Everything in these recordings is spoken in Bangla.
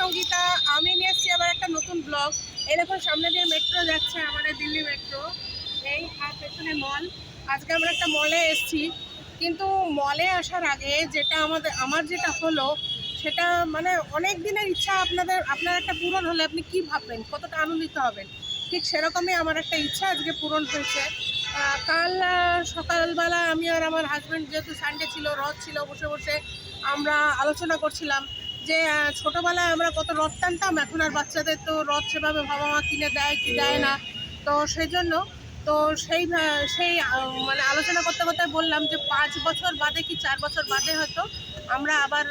সঙ্গীতা। আমি নিয়ে এসেছি আবার একটা নতুন ব্লগ। এই দেখুন সামনে দিয়ে মেট্রো যাচ্ছে, আমাদের দিল্লি মেট্রো। এই আর পেছনে মল। আজকে আমরা একটা মলে এসেছি, কিন্তু মলে আসার আগে যেটা আমার যেটা হলো সেটা মানে অনেক দিনের ইচ্ছা। আপনার একটা পূরণ হলে আপনি কি ভাববেন, কতটা আনন্দিত হবেন, ঠিক সেরকমই আমার একটা ইচ্ছা আজকে পূরণ হয়েছে। কাল সকালবেলা আমি আর আমার হাজব্যান্ড, যেহেতু সানডে ছিল, রথ ছিল, বসে বসে আমরা আলোচনা করছিলাম যে ছোটোবেলায় আমরা কত রথ টানতাম, এখন আর বাচ্চাদের তো রথ সেভাবে বাবা মা কিনে দেয় কি দেয় না। তো সেই জন্য তো সেই সেই মানে আলোচনা করতে করতে বললাম যে 5 বছর বাদে কি 4 বছর বাদে হয়তো আমরা আবার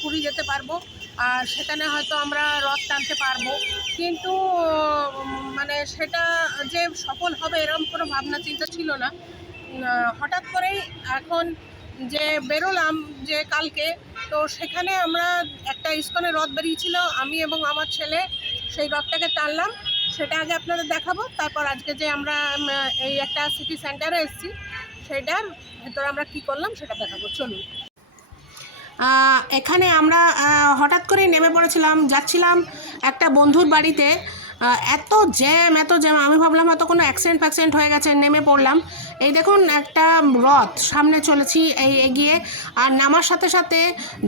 পুরী যেতে পারবো, আর সেখানে হয়তো আমরা রথ টানতে পারবো। কিন্তু মানে সেটা যে সফল হবে এরকম কোনো ভাবনা চিন্তা ছিল না। হঠাৎ করেই এখন যে বেরোলাম যে কালকে, তো সেখানে আমরা একটা ইস্কনের রথ বেরিয়েছিল, আমি এবং আমার ছেলে সেই রথটাকে টানলাম। সেটা আগে আপনাদের দেখাবো, তারপর আজকে যে আমরা এই একটা সিটি সেন্টারে এসেছি সেইটার ভেতরে আমরা কি করলাম সেটা দেখাবো, চলুন। এখানে আমরা হঠাৎ করে নেমে পড়েছিলাম, যাচ্ছিলাম একটা বন্ধুর বাড়িতে। এত জ্যাম, আমি ভাবলাম হয়তো কোনো অ্যাক্সিডেন্ট হয়ে গেছে, নেমে পড়লাম। এই দেখুন একটা রথ, সামনে চলেছি এই এগিয়ে, আর নামার সাথে সাথে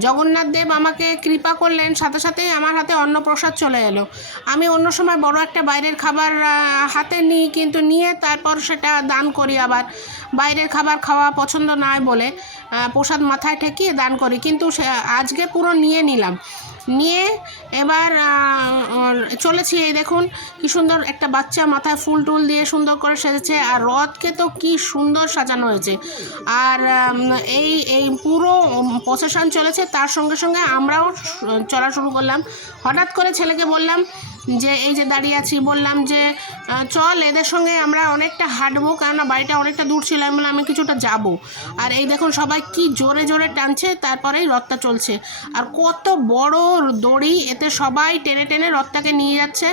জগন্নাথ দেব আমাকে কৃপা করলেন, সাথে সাথেই আমার হাতে অন্নপ্রসাদ চলে এলো। আমি অন্য সময় বড় একটা বাইরের খাবার হাতে নিই, কিন্তু নিয়ে তারপর সেটা দান করি। আবার বাইরের খাবার খাওয়া পছন্দ নয় বলে প্রসাদ মাথায় ঠেকিয়ে দান করি, কিন্তু আজকে পুরো নিয়ে নিলাম। নিয়ে এবার চলেছি। এই দেখুন কি সুন্দর একটা বাচ্চা মাথায় ফুল টুল দিয়ে সুন্দর করে সেজেছে, আর রথকে তো কি সুন্দর সাজানো হয়েছে। আর এই পুরো প্রসেশন চলেছে, তার সঙ্গে সঙ্গে আমরাও চলা শুরু করলাম। হঠাৎ করে ছেলেকে বললাম যে এই যে দাঁড়িয়ে আছি, বললাম যে চল এদের সঙ্গে আমরা অনেকটা হাঁটবো, কেননা বাড়িটা অনেকটা দূর ছিল। আমি বললাম আমি কিছুটা যাব। আর এই দেখুন সবাই কি জোরে জোরে টানছে, তারপরেই রথটা চলছে। আর কত বড় দড়ি, এতে সবাই টেনে টেনে রথটাকে নিয়ে যাচ্ছে।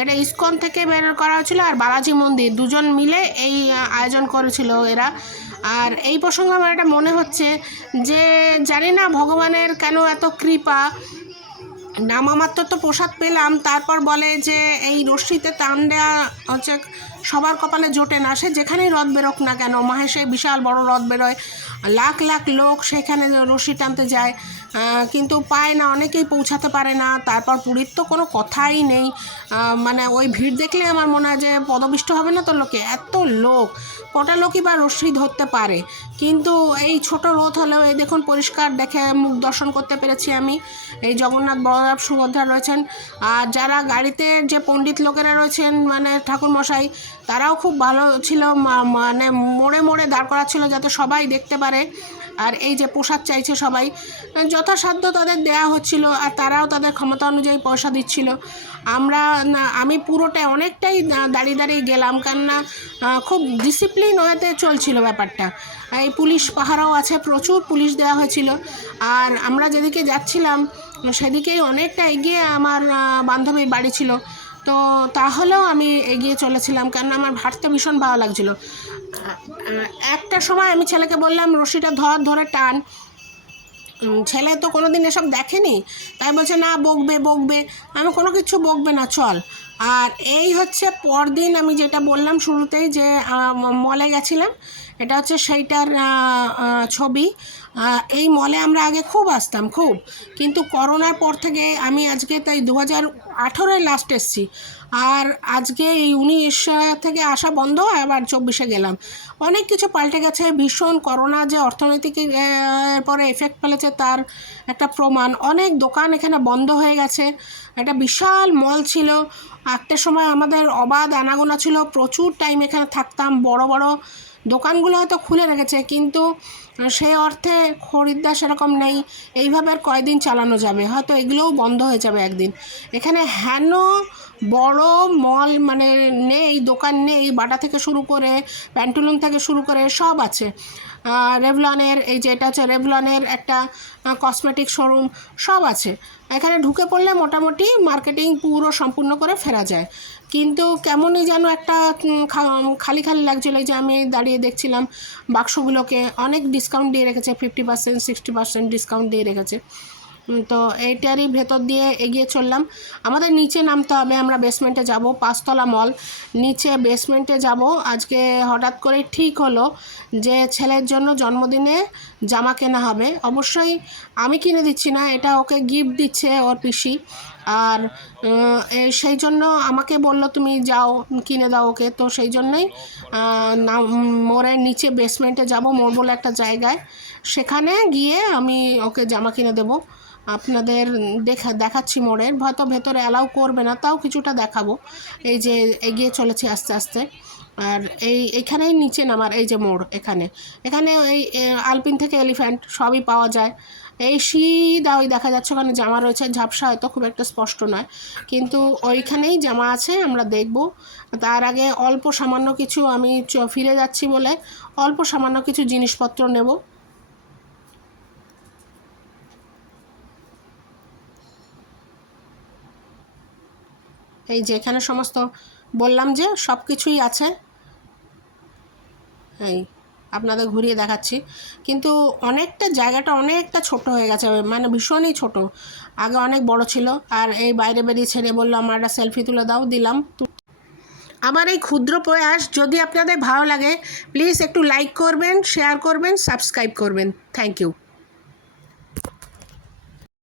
এটা ইসকন থেকে বের করা হয়েছিল আর বালাজি মন্দির দুজন মিলে এই আয়োজন করেছিল এরা। আর এই প্রসঙ্গে আমার এটা মনে হচ্ছে যে জানি না ভগবানের কেন এত কৃপা, নামামাত্র তো প্রসাদ পেলাম, তারপর বলে যে এই রশ্মিতে টান দেওয়া হচ্ছে সবার কপালে জোটে না। সে যেখানেই রথ বেরোক না কেন, মাহেশে বিশাল বড় রথ বেরোয়, লাখ লাখ লোক সেখানে রশ্মি টানতে যায়, কিন্তু পায় না, অনেকেই পৌঁছাতে পারে না। তারপর পুরীর তো কোনো কথাই নেই, মানে ওই ভিড় দেখলে আমার মনে হয় যে পদপিষ্ট হবে না তো লোকে, এত লোক, কটা লোকই বা রশ্মি ধরতে পারে। কিন্তু এই ছোট রথ হলেও এই দেখুন পরিষ্কার দেখে মুখ দর্শন করতে পেরেছি আমি। এই জগন্নাথ বলরাম সুভদ্রা রয়েছেন, আর যারা গাড়িতে যে পণ্ডিত লোকেরা রয়েছেন মানে ঠাকুরমশাই, তারাও খুব ভালো ছিল, মানে মোড়ে মোড়ে দাঁড় করা ছিল যাতে সবাই দেখতে পারে। আর এই যে প্রসাদ চাইছে সবাই, যথাসাধ্য তাদের দেয়া হচ্ছিল, আর তারাও তাদের ক্ষমতা অনুযায়ী পয়সা দিচ্ছিল। আমি পুরোটাই অনেকটাই দাঁড়িয়ে দাঁড়িয়ে গেলাম, কেননা খুব ডিসিপ্লিন ওয়েতে চলছিল ব্যাপারটা। এই পুলিশ পাহারাও আছে, প্রচুর পুলিশ দেওয়া হয়েছিল। আর আমরা যেদিকে যাচ্ছিলাম সেদিকেই অনেকটা এগিয়ে আমার বান্ধবীর বাড়ি ছিল, তো তাহলেও আমি এগিয়ে চলেছিলাম, কেননা আমার হাঁটতে ভীষণ ভালো লাগছিল। একটা সময় আমি ছেলেকে বললাম রশিটা ধরে টান। ছেলে তো কোনো দিন এসব দেখেনি, তাই বলছে না বকবে। আমি কোনো কিছু বকবে না, চল। আর এই হচ্ছে পরদিন আমি যেটা বললাম শুরুতেই যে মলে গেছিলাম, এটা হচ্ছে সেইটার ছবি। এই মলে আমরা আগে খুব আসতাম, কিন্তু করোনার পর থেকে আমি আজকে তাই 2018 লাস্ট এসেছি, আর আজকে এই 19 থেকে আসা বন্ধ, আবার 24 গেলাম। অনেক কিছু পাল্টে গেছে, ভীষণ করোনা যে অর্থনৈতিক পরে এফেক্ট ফেলেছে তার একটা প্রমাণ। অনেক দোকান এখানে বন্ধ হয়ে গেছে। একটা বিশাল মল ছিল, একটা সময় আমাদের অবাধ আনাগোনা ছিল, প্রচুর টাইম এখানে থাকতাম। বড় বড় দোকানগুলো হয়তো খুলে রেখেছে, কিন্তু সেই অর্থে খরিদ্দার সেরকম নেই। এইভাবে আর কয়দিন চালানো যাবে, হয়তো এগুলোও বন্ধ হয়ে যাবে একদিন। এখানে হেন বড় মল মানে নেই, দোকান নেই, বাটা থেকে শুরু করে প্যান্টুলুন থেকে শুরু করে সব আছে। রেভলনের, এই যে এটা হচ্ছে রেভলনের একটা কসমেটিক শোরুম, সব আছে। এখানে ঢুকে পড়লে মোটামুটি মার্কেটিং পুরো সম্পূর্ণ করে ফেরা যায়। কিন্তু কেমনই যেন একটা খালি লাগছিলো। এই যে আমি দাঁড়িয়ে দেখছিলাম বাক্সগুলোকে, অনেক ডিসকাউন্ট দিয়ে রেখেছে, 50%, 60% ডিসকাউন্ট দিয়ে রেখেছে। তো এইটারই ভেতর দিয়ে এগিয়ে চললাম। আমাদের নিচে নামতে হবে, আমরা বেসমেন্টে যাব, 5তলা মল, নিচে বেসমেন্টে যাব। আজকে হঠাৎ করে ঠিক হলো যে ছেলের জন্য জন্মদিনে জামা কেনা হবে। অবশ্যই আমি কিনে দিচ্ছি না, এটা ওকে গিফট দিচ্ছে ওর পিসি। আর সেই জন্য আমাকে বললো তুমি যাও কিনে দাও ওকে। তো সেই জন্যই মোড়ের নিচে বেসমেন্টে যাব, মোড় বলে একটা জায়গায়, সেখানে গিয়ে আমি ওকে জামা কিনে দেবো। আপনাদের দেখাচ্ছি মোড়ের, হয়তো ভেতরে অ্যালাউ করবে না, তাও কিছুটা দেখাবো। এই যে এগিয়ে চলেছি আস্তে আস্তে। আর এইখানেই নিচে নামার, এই যে মোড়, এখানে ওই আলপিন থেকে এলিফ্যান্ট সবই পাওয়া যায়। এই সিধা ওই দেখা যাচ্ছে ওখানে জামা রয়েছে, ঝাপসা হয়তো খুব একটা স্পষ্ট নয়, কিন্তু ওইখানেই জামা আছে, আমরা দেখব। তার আগে অল্প সামান্য কিছু, আমি ফিরে যাচ্ছি বলে অল্প সামান্য কিছু জিনিসপত্র নেব। এই যে এখানে সমস্ত বললাম যে সব কিছুই আছে। এই আপনাদের ঘুরিয়ে দেখাচ্ছি, কিন্তু অনেকটা জায়গাটা অনেকটা ছোট হয়ে গেছে, মানে ভীষণই ছোট। আগে অনেক বড় ছিল। আর এই বাইরে বেরিয়ে ছেড়ে বললো আমার একটা সেলফি তুলে দাও, দিলাম। আমার এই ক্ষুদ্র প্রয়াস যদি আপনাদের ভালো লাগে, প্লিজ একটু লাইক করবেন, শেয়ার করবেন, সাবস্ক্রাইব করবেন। Thank you.